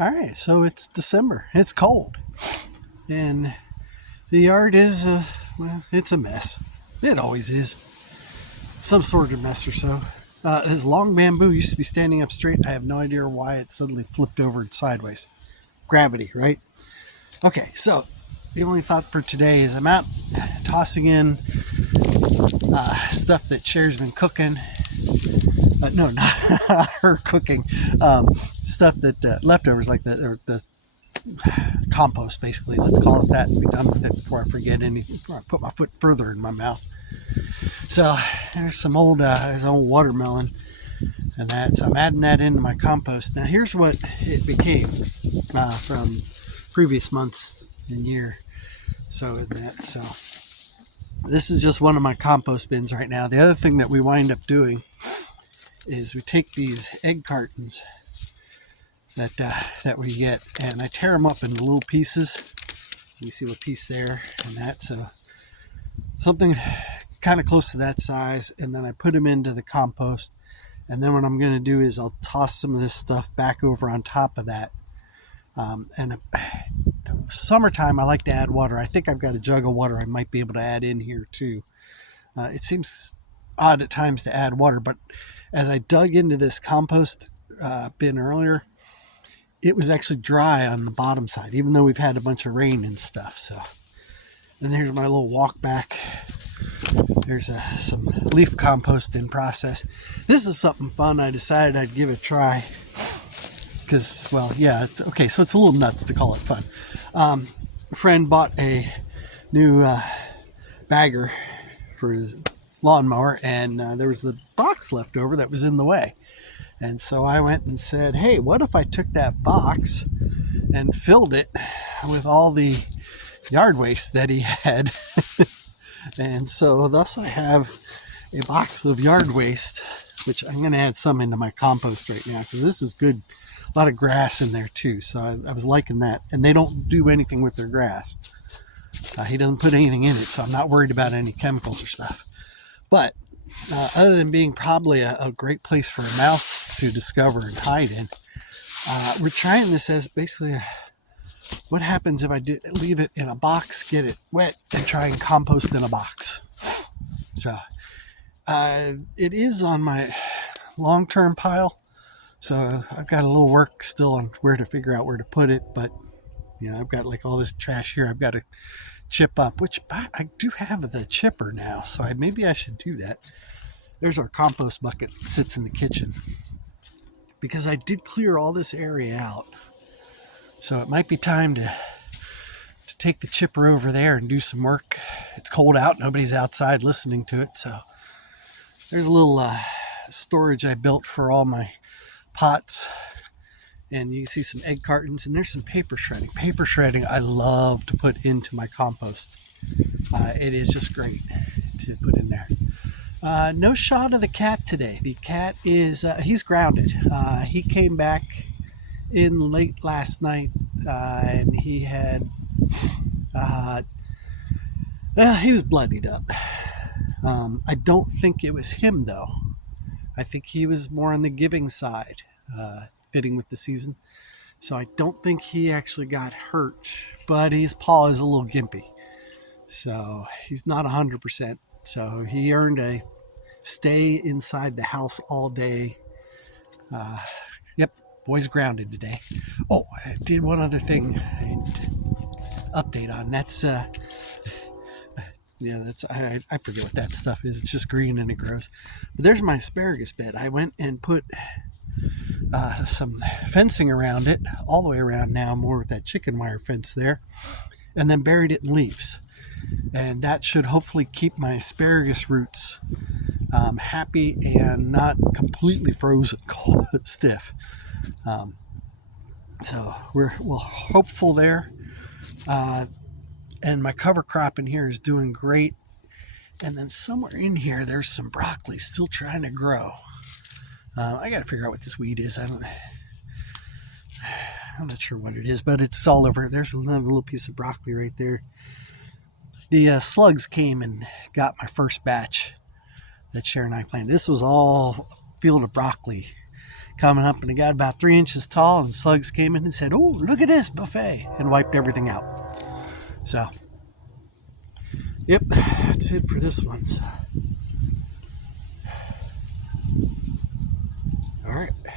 All right, so it's December. It's cold, and the yard is well, it's a mess. It always is, some sort of mess or so. His long bamboo used to be standing up straight. I have no idea why it suddenly flipped over sideways. Gravity, right? Okay, so the only thought for today is I'm out tossing in stuff that Cher's been cooking. No, not her cooking. Stuff that leftovers like the compost, basically. Let's call it that and be done with it before I forget anything, before I put my foot further in my mouth. So there's some old watermelon and that. So I'm adding that into my compost. Now here's what it became from previous months and year. So this is just one of my compost bins right now. The other thing that we wind up doing is we take these egg cartons that we get, and I tear them up into little pieces. You see a piece there and that, so something kind of close to that size, and then I put them into the compost. And then what I'm going to do is I'll toss some of this stuff back over on top of that. And summertime, I like to add water. I think I've got a jug of water I might be able to add in here too. It seems odd at times to add water, but as I dug into this compost bin earlier, it was actually dry on the bottom side, even though we've had a bunch of rain and stuff. So, and here's my little walk back. There's some leaf compost in process. This is something fun. I decided I'd give it a try because, well, yeah, okay, so it's a little nuts to call it fun. A friend bought a new bagger for his lawnmower, and there was the box left over that was in the way. And so I went and said, hey, what if I took that box and filled it with all the yard waste that he had? And so thus I have a box of yard waste, which I'm going to add some into my compost right now because this is good. A lot of grass in there too, so I was liking that. And they don't do anything with their grass. He doesn't put anything in it, so I'm not worried about any chemicals or stuff. But other than being probably a great place for a mouse to discover and hide in, we're trying this as basically what happens if I leave it in a box, get it wet, and try and compost in a box. So it is on my long-term pile, so I've got a little work still on where to figure out where to put it, but I've got like all this trash here I've got to chip up, which I do have the chipper now, so maybe I should do that. There's our compost bucket that sits in the kitchen because I did clear all this area out. So it might be time to take the chipper over there and do some work. It's cold out. Nobody's outside listening to it. So there's a little storage I built for all my pots. And you can see some egg cartons. And there's some paper shredding. Paper shredding I love to put into my compost. It is just great to put in there. No shot of the cat today. The cat is, he's grounded. He came back in late last night, and he had he was bloodied up. I don't think it was him though. I think he was more on the giving side, fitting with the season. So I don't think he actually got hurt, but his paw is a little gimpy, so he's not 100%. So he earned a stay inside the house all day. Yep. Boy's grounded today. Oh, I did one other thing update on. That's I forget what that stuff is. It's just green and it grows. But there's my asparagus bed. I went and put some fencing around it, all the way around now, more with that chicken wire fence there, and then buried it in leaves. And that should hopefully keep my asparagus roots happy and not completely frozen stiff. So we're hopeful there. And my cover crop in here is doing great. And then somewhere in here, there's some broccoli still trying to grow. I got to figure out what this weed is. I'm not sure what it is, but it's all over. There's another little piece of broccoli right there. The slugs came and got my first batch that Cher and I planted. This was all field of broccoli coming up, and it got about 3 inches tall, and slugs came in and said, "Oh, look at this buffet," and wiped everything out. So, yep, that's it for this one.